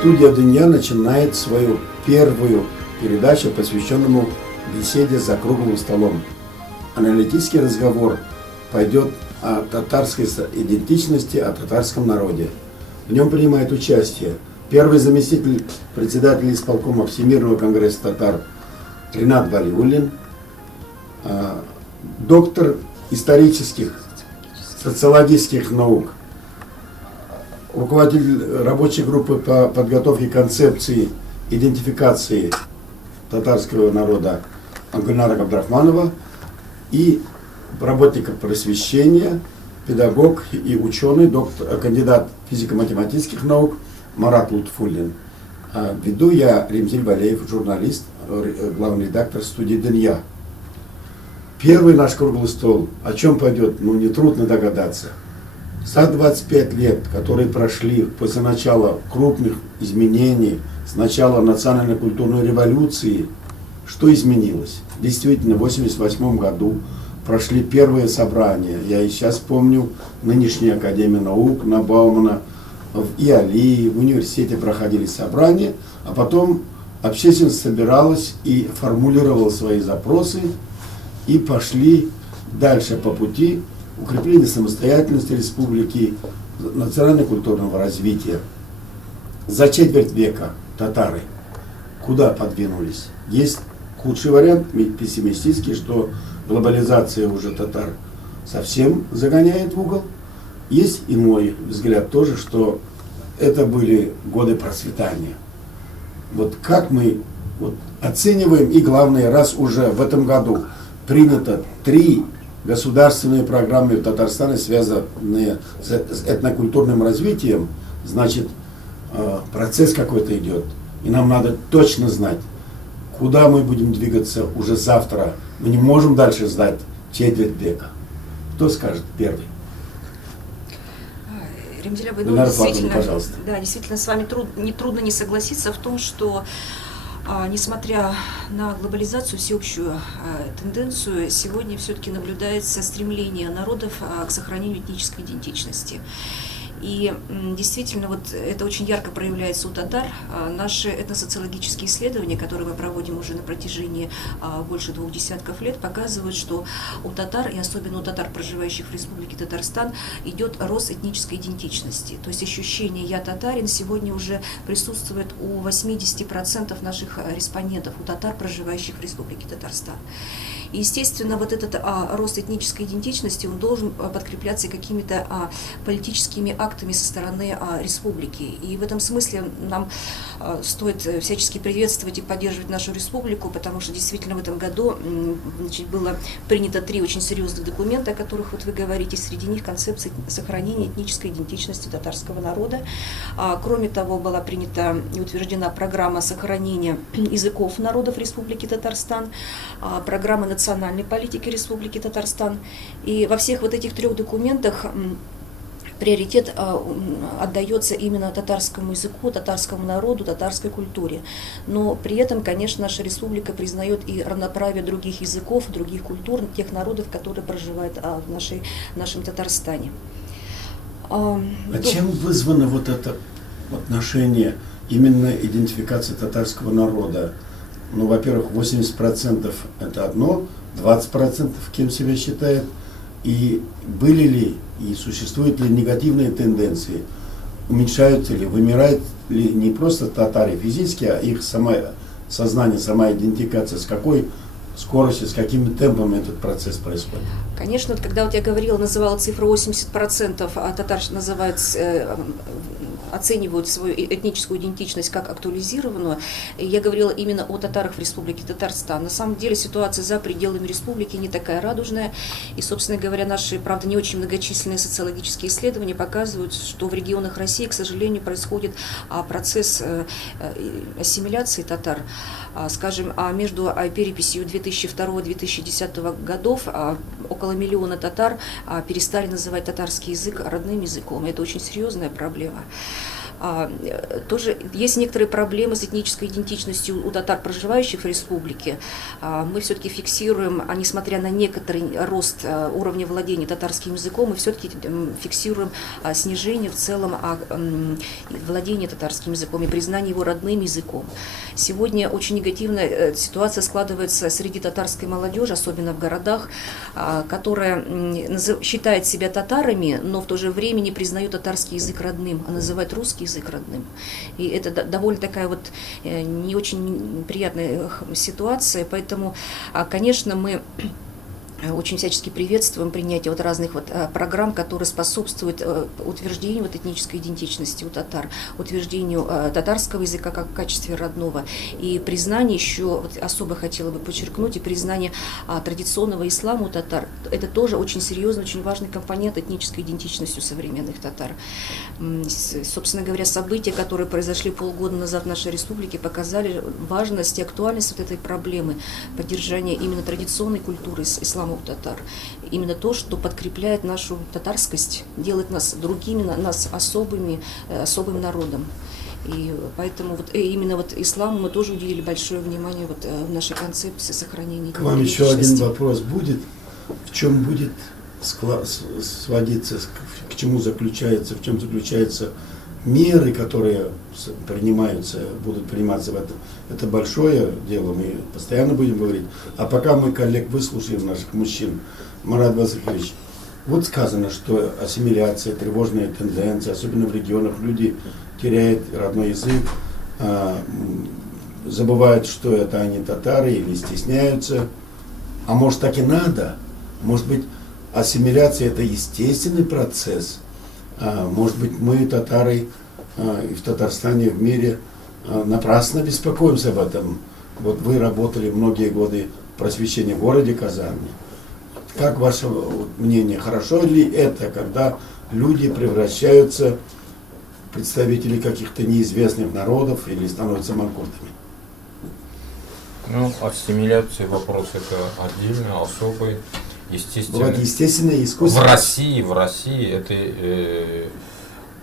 Студия «Дынья» начинает свою первую передачу, посвященную беседе за круглым столом. Аналитический разговор пойдет о татарской идентичности, о татарском народе. В нем принимает участие первый заместитель председателя исполкома Всемирного конгресса татар Ринат Валиуллин, доктор исторических, социологических наук, руководитель рабочей группы по подготовке концепции идентификации татарского народа Гульнара Габдрахманова и работник просвещения, педагог и ученый, кандидат физико-математических наук Марат Лутфуллин. Веду я Ремзиль Валеев, журналист, главный редактор студии «Дынья». Первый наш круглый стол, о чем пойдет, нетрудно догадаться. За 25 лет, которые прошли после начала крупных изменений, с начала национально-культурной революции, что изменилось? Действительно, в 1988 году прошли первые собрания. Я и сейчас помню нынешняя Академия наук на Баумана, в ИАЛИ, в университете проходили собрания, а потом общественность собиралась и формулировала свои запросы, и пошли дальше по пути укрепления самостоятельности республики, национально-культурного развития. За четверть века татары куда подвинулись? Есть худший вариант, пессимистический, что глобализация уже татар совсем загоняет в угол. Есть иной взгляд тоже, что это были годы процветания. Вот как мы оцениваем, и главное, раз уже в этом году принято 3 государственные программы в Татарстане, связанные с этнокультурным развитием, значит, процесс какой-то идет. И нам надо точно знать, куда мы будем двигаться уже завтра. Мы не можем дальше ждать четверть века. Кто скажет первый? Ремзиль, действительно, с вами трудно не согласиться в том, что несмотря на глобализацию, всеобщую тенденцию, сегодня все-таки наблюдается стремление народов к сохранению этнической идентичности. И действительно, это очень ярко проявляется у татар. Наши этносоциологические исследования, которые мы проводим уже на протяжении больше 2 десятков лет, показывают, что у татар, и особенно у татар, проживающих в Республике Татарстан, идет рост этнической идентичности. То есть ощущение «я татарин» сегодня уже присутствует у 80% наших респондентов, у татар, проживающих в Республике Татарстан. И, естественно, этот рост этнической идентичности, он должен подкрепляться какими-то политическими актами со стороны республики. И в этом смысле нам стоит всячески приветствовать и поддерживать нашу республику, потому что действительно в этом году было принято 3 очень серьезных документа, о которых вы говорите. Среди них концепция сохранения этнической идентичности татарского народа. Кроме того, была принята и утверждена программа сохранения языков народов Республики Татарстан, программа национальной политики Республики Татарстан. И во всех этих 3 документах приоритет отдается именно татарскому языку, татарскому народу, татарской культуре. Но при этом, конечно, наша республика признает и равноправие других языков, других культур, тех народов, которые проживают в нашем Татарстане. Чем вызвано это отношение, именно идентификация татарского народа? Во-первых, 80% это одно, 20% кем себя считает, и были ли и существуют ли негативные тенденции, уменьшаются ли, вымирают ли не просто татары физически, а их сознание, сама идентификация, с какой скоростью, с каким темпом этот процесс происходит? Конечно, когда я называла цифру 80%, а татар оценивают свою этническую идентичность как актуализированную, я говорила именно о татарах в Республике Татарстан. На самом деле ситуация за пределами республики не такая радужная, и, собственно говоря, наши, правда, не очень многочисленные социологические исследования показывают, что в регионах России, к сожалению, происходит процесс ассимиляции татар. Скажем, между переписью 2002-2010 годов около 1 миллиона татар перестали называть татарский язык родным языком. Это очень серьезная проблема. Тоже есть некоторые проблемы с этнической идентичностью у татар, проживающих в республике. Мы все-таки фиксируем, несмотря на некоторый рост уровня владения татарским языком, мы все-таки фиксируем снижение в целом владения татарским языком и признание его родным языком. Сегодня очень негативная ситуация складывается среди татарской молодежи, особенно в городах, которая считает себя татарами, но в то же время не признает татарский язык родным, а называет русский язык родным. И это довольно такая вот не очень приятная ситуация, поэтому, конечно, мы очень всячески приветствуем принятие вот разных вот программ, которые способствуют утверждению вот этнической идентичности у татар, утверждению татарского языка как в качестве родного, и признание еще, вот особо хотела бы подчеркнуть, и признание традиционного ислама у татар. Это тоже очень серьезный, очень важный компонент этнической идентичности у современных татар. Собственно говоря, события, которые произошли полгода назад в нашей республике, показали важность и актуальность вот этой проблемы поддержания именно традиционной культуры ислама у татар. Именно то, что подкрепляет нашу татарскость, делает нас другими, нас особым народом. И поэтому вот именно вот исламу мы тоже уделили большое внимание вот в нашей концепции сохранения. К вам еще один вопрос будет. В чем будет сводиться, к чему заключается, в чем заключаются меры, которые будут приниматься в этом. Это большое дело, мы постоянно будем говорить. А пока мы коллег выслушаем, наших мужчин. Марат Вазыхович, вот сказано, что ассимиляция, тревожные тенденции, особенно в регионах, люди теряют родной язык, забывают, что это они татары, или стесняются. А может, так и надо? Может быть, ассимиляция – это естественный процесс? Может быть, мы, татары, и в Татарстане, и в мире, напрасно беспокоимся об этом. Вот вы работали многие годы в просвещении в городе Казани. Как ваше мнение, хорошо ли это, когда люди превращаются в представителей каких-то неизвестных народов или становятся манкуртами? Ну, ассимиляция вопрос это отдельно, особый, естественно. Бывает естественно и искусственно. В России это,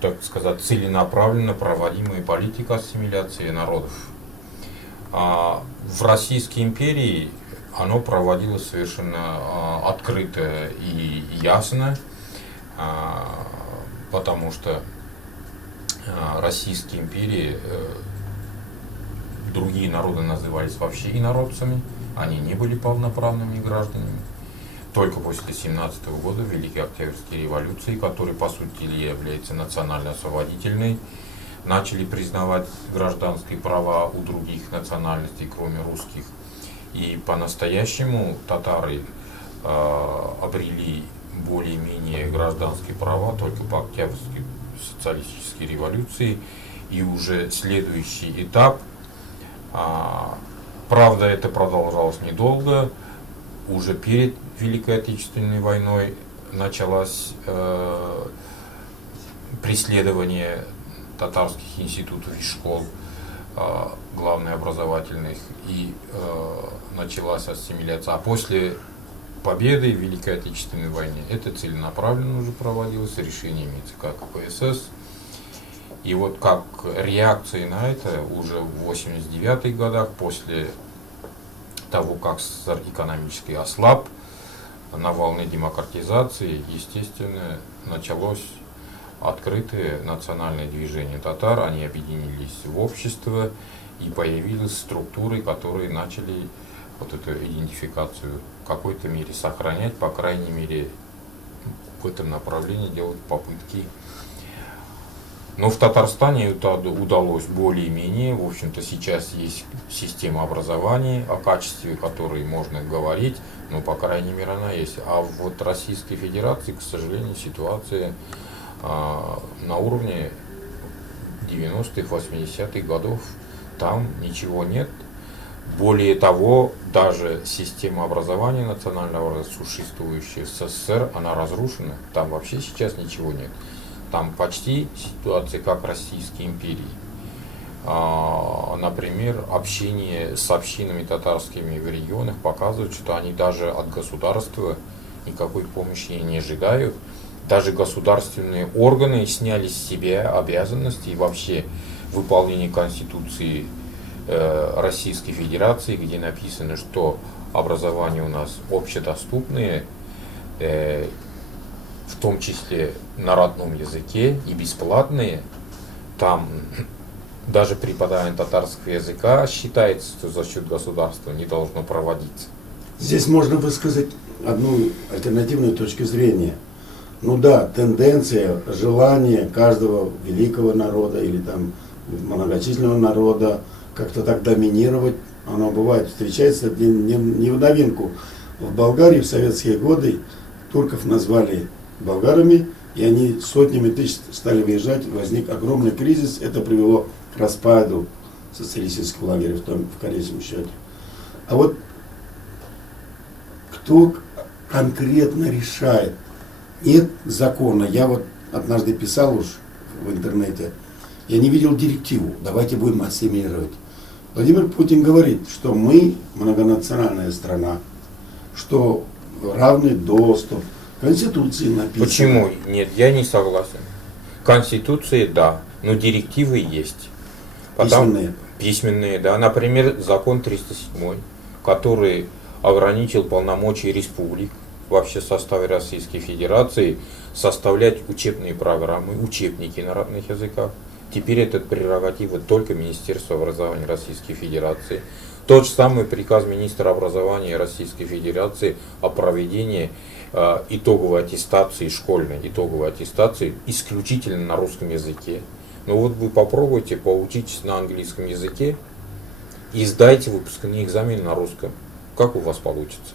так сказать, целенаправленно проводимая политика ассимиляции народов. А в Российской империи оно проводилось совершенно открыто и ясно, потому что Российской империи другие народы назывались вообще инородцами, они не были полноправными гражданами. Только после 17 года, Великой Октябрьской революции, которая по сути является национально-освободительной, начали признавать гражданские права у других национальностей, кроме русских. И по-настоящему татары обрели более-менее гражданские права только по Октябрьской социалистической революции. И уже следующий этап, правда, это продолжалось недолго, уже перед Великой Отечественной войной началось преследование татарских институтов и школ, главных образовательных, и началась ассимиляция. А после победы в Великой Отечественной войне это целенаправленно уже проводилось решениями ЦК КПСС. И вот как реакции на это уже в 89-х годах, после того, как СССР экономически ослаб, на волне демократизации, естественно, началось открытое национальное движение татар, они объединились в общество, и появились структуры, которые начали вот эту идентификацию в какой-то мере сохранять, по крайней мере, в этом направлении делать попытки. Но в Татарстане это удалось более-менее. В общем-то, сейчас есть система образования, о качестве которой можно говорить, но, по крайней мере, она есть. А вот в Российской Федерации, к сожалению, ситуация на уровне 90-х, 80-х годов. Там ничего нет. Более того, даже система образования национального, существующая в СССР, она разрушена. Там вообще сейчас ничего нет. Там почти ситуация как в Российской империи. Например, общение с общинами татарскими в регионах показывает, что они даже от государства никакой помощи не ожидают. даже государственные органы сняли с себя обязанности и вообще выполнение Конституции Российской Федерации, где написано, что образование у нас общедоступное, в том числе на родном языке и бесплатные. Там даже преподавание татарского языка считается, что за счет государства не должно проводиться. Здесь можно высказать одну альтернативную точку зрения. Ну да, тенденция, желание каждого великого народа или там многочисленного народа как-то так доминировать, оно бывает, встречается не в новинку. В Болгарии в советские годы турков назвали болгарами, и они сотнями тысяч стали выезжать, возник огромный кризис, это привело к распаду социалистического лагеря в конечном счете. А вот кто конкретно решает? Нет закона. Я вот однажды писал уж в интернете, я не видел директиву, давайте будем ассимилировать. Владимир Путин говорит, что мы многонациональная страна, что равный доступ, в Конституции написано. Почему? Нет, я не согласен. Конституции, да, но директивы есть. Письменные. Письменные, да. Например, закон 307, который ограничил полномочия республик, вообще в составе Российской Федерации, составлять учебные программы, учебники на родных языках. Теперь это прерогатива только Министерства образования Российской Федерации. Тот же самый приказ министра образования Российской Федерации о проведении итоговой аттестации, школьной итоговой аттестации исключительно на русском языке. Ну вот вы попробуйте, поучитесь на английском языке и сдайте выпускные экзамены на русском. Как у вас получится?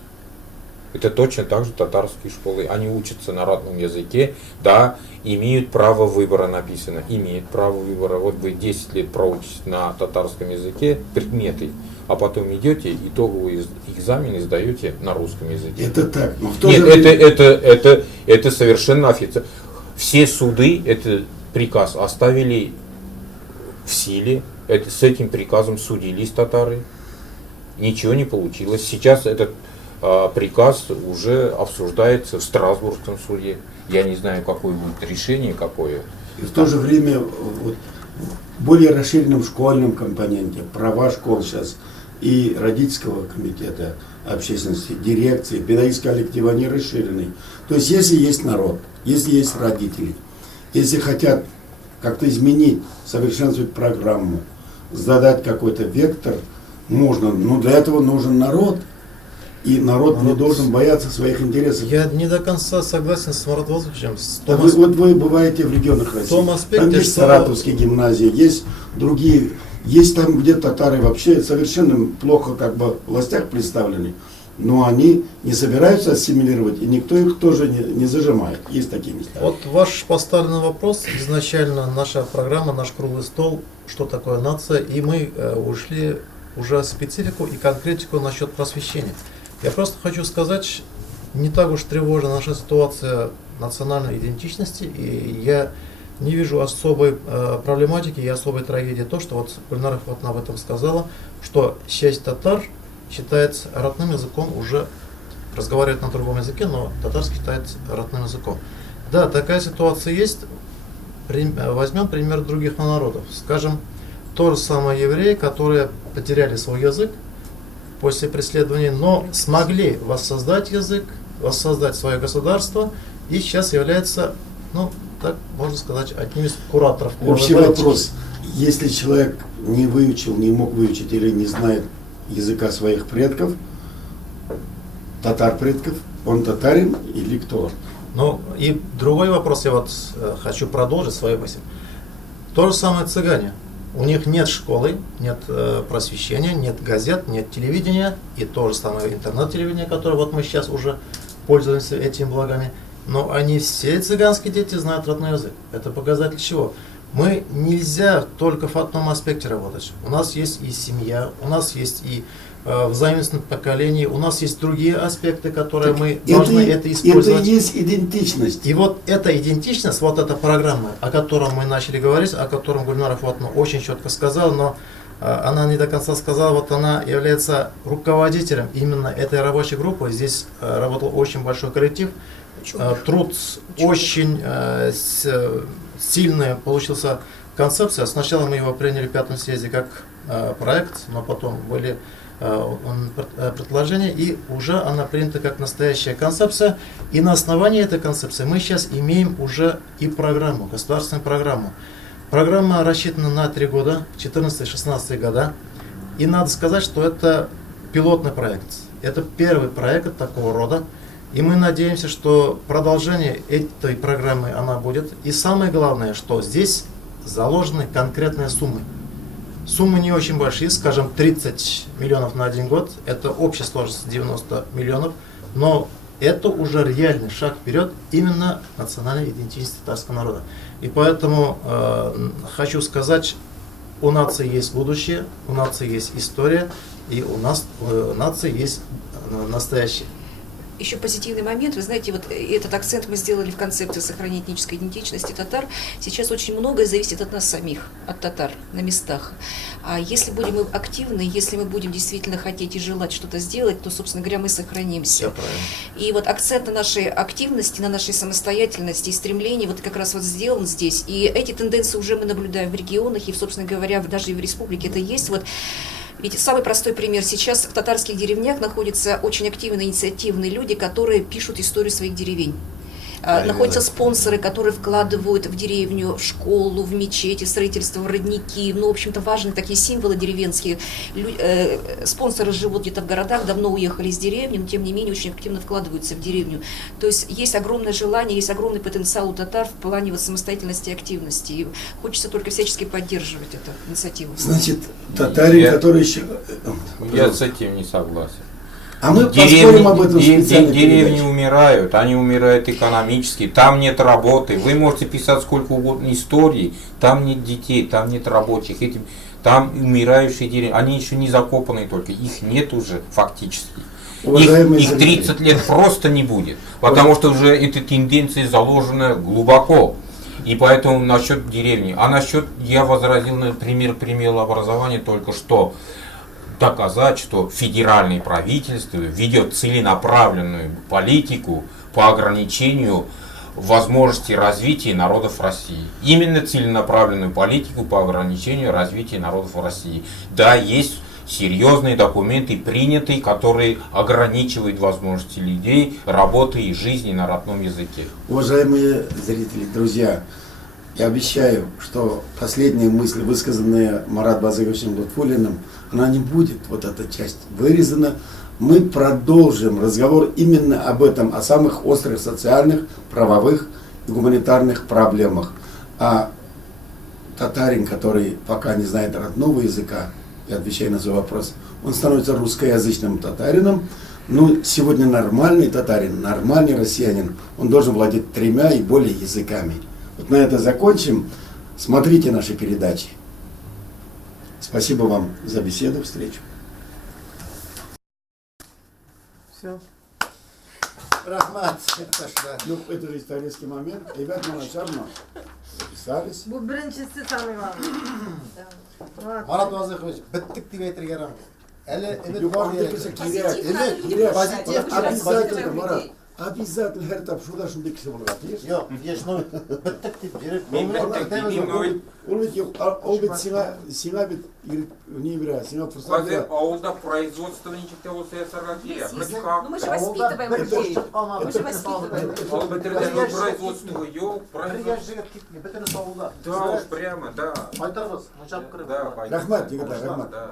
Это точно так же татарские школы. Они учатся на родном языке, да, имеют право выбора, написано, имеют право выбора. Вот вы 10 лет проучитесь на татарском языке предметы, а потом идете, итоговые экзамены сдаете на русском языке. Это так. Но в Нет, это совершенно официально. Все суды этот приказ оставили в силе. С этим приказом судились татары. Ничего не получилось. Сейчас этот приказ уже обсуждается в Страсбургском суде. Я не знаю, какое будет решение, какое. И в то же время вот, в более расширенном школьном компоненте права школ сейчас и родительского комитета общественности, дирекции, педагогического коллектива, они расширены. То есть если есть народ, если есть родители, если хотят как-то изменить, совершенствовать программу, задать какой-то вектор, можно. Но для этого нужен народ. И народ не должен бояться своих интересов. Я не до конца согласен с Маратом Владимировичем. Вот вы бываете в регионах России. Там есть саратовские гимназии, есть другие. Есть там, где татары вообще совершенно плохо как бы в властях представлены. Но они не собираются ассимилировать, и никто их тоже не зажимает. Есть такие места. Вот ваш поставленный вопрос. Изначально наша программа, наш круглый стол, что такое нация, и мы ушли уже в специфику и конкретику насчет просвещения. Я просто хочу сказать, не так уж тревожна наша ситуация национальной идентичности, и я не вижу особой проблематики и особой трагедии то, что вот Гульнара об этом сказала, что часть татар считается родным языком, уже разговаривает на другом языке, но татарский считается родным языком. Да, такая ситуация есть. Возьмем пример других народов. Скажем, то же самое евреи, которые потеряли свой язык после преследования, но смогли воссоздать язык, воссоздать свое государство, и сейчас является, ну, так можно сказать, одним из кураторов. Общий вопрос. Если человек не выучил, не мог выучить или не знает языка своих предков, татар предков, он татарин или кто? Ну, и другой вопрос, я вот хочу продолжить свою мысль. То же самое цыгане. У них нет школы, нет просвещения, нет газет, нет телевидения, и то же самое интернет-телевидение, которое вот мы сейчас уже пользуемся этими благами. Но они все цыганские дети знают родной язык. Это показатель чего? Мы нельзя только в одном аспекте работать. У нас есть и семья, у нас есть и взаимность поколений, у нас есть другие аспекты, которые так мы должны это использовать. Это и есть идентичность. И вот эта идентичность, вот эта программа, о которой мы начали говорить, о котором Гульнара очень четко сказала, но она не до конца сказала, вот она является руководителем именно этой рабочей группы. Здесь работал очень большой коллектив, труд очень сильная получился концепция. Сначала мы его приняли в пятом съезде как проект, но потом были предложения, и уже она принята как настоящая концепция. И на основании этой концепции мы сейчас имеем уже и программу, государственную программу. Программа рассчитана на 3 года, 14-16 года. И надо сказать, что это пилотный проект. Это первый проект такого рода. И мы надеемся, что продолжение этой программы она будет. И самое главное, что здесь заложены конкретные суммы. Суммы не очень большие, скажем, 30 миллионов на 1 год. Это общая сложность 90 миллионов. Но это уже реальный шаг вперед именно национальной идентичности татарского народа. И поэтому хочу сказать, у нации есть будущее, у нации есть история, и у нас нации есть настоящее. Еще позитивный момент, вы знаете, вот этот акцент мы сделали в концепции сохранения этнической идентичности татар. Сейчас очень многое зависит от нас самих, от татар на местах. А если будем мы активны, если мы будем действительно хотеть и желать что-то сделать, то, собственно говоря, мы сохранимся. И вот акцент на нашей активности, на нашей самостоятельности и стремлении вот как раз вот сделан здесь. И эти тенденции уже мы наблюдаем в регионах, и, собственно говоря, даже и в республике это есть. Вот. Ведь самый простой пример. Сейчас в татарских деревнях находятся очень активные, инициативные люди, которые пишут историю своих деревень. Находятся спонсоры, которые вкладывают в деревню, в школу, в мечети, в строительство, в родники. Ну, в общем-то, важные такие символы деревенские. Спонсоры живут где-то в городах, давно уехали из деревни, но тем не менее очень активно вкладываются в деревню. То есть есть огромное желание, есть огромный потенциал у татар в плане вот самостоятельности и активности. И хочется только всячески поддерживать эту инициативу. Значит, татарин, который еще... Я с этим не согласен. А мы поспорим об этом специально. Деревни умирают, они умирают экономически, там нет работы. Вы можете писать сколько угодно историй, там нет детей, там нет рабочих, там умирающие деревни, они еще не закопаны только, их нет уже фактически. Их 30 лет просто не будет, потому что уже эта тенденция заложена глубоко. И поэтому насчет деревни. А насчет, я возразил, например, пример образования только что, доказать, что федеральное правительство ведет целенаправленную политику по ограничению возможностей развития народов России. Именно целенаправленную политику по ограничению развития народов России. Да, есть серьезные документы, принятые, которые ограничивают возможности людей, работы и жизни на родном языке. Уважаемые зрители, друзья, я обещаю, что последняя мысль, высказанная Марат Базыговичем Лутфуллиным, она не будет, вот эта часть, вырезана. Мы продолжим разговор именно об этом, о самых острых социальных, правовых и гуманитарных проблемах. А татарин, который пока не знает родного языка, я отвечаю на свой вопрос, он становится русскоязычным татарином. Ну, сегодня нормальный татарин, нормальный россиянин, он должен владеть 3 и более языками. Вот на это закончим. Смотрите наши передачи. Спасибо вам за беседу, встречу. Все. Рахмат. Ну, это же исторический момент. Ребята, мы начарно записались. Bu birincisi tanıyorum. Марат Базыкович, bittик деп aytırga ram. Обязательно, Марат. Обязательно, Хертап, шуда шундай кісі болуға тиіс. Yok, еш, ну, bittик деп жүрек. Ол бит сиңа бит не бира, сиңа фұрсат бира. Ауылда производство ничекте болса ясарға керек. Ну, мы же воспитываем людей. Мы же воспитываем. Ол бітірден производство yok. Бір жігіт кеткен, бітіріс ауылда. Да, уж прямо, да. Айтарбыз, мыншап кіріп. Да, Рахмат, Егор, рахмат. Да.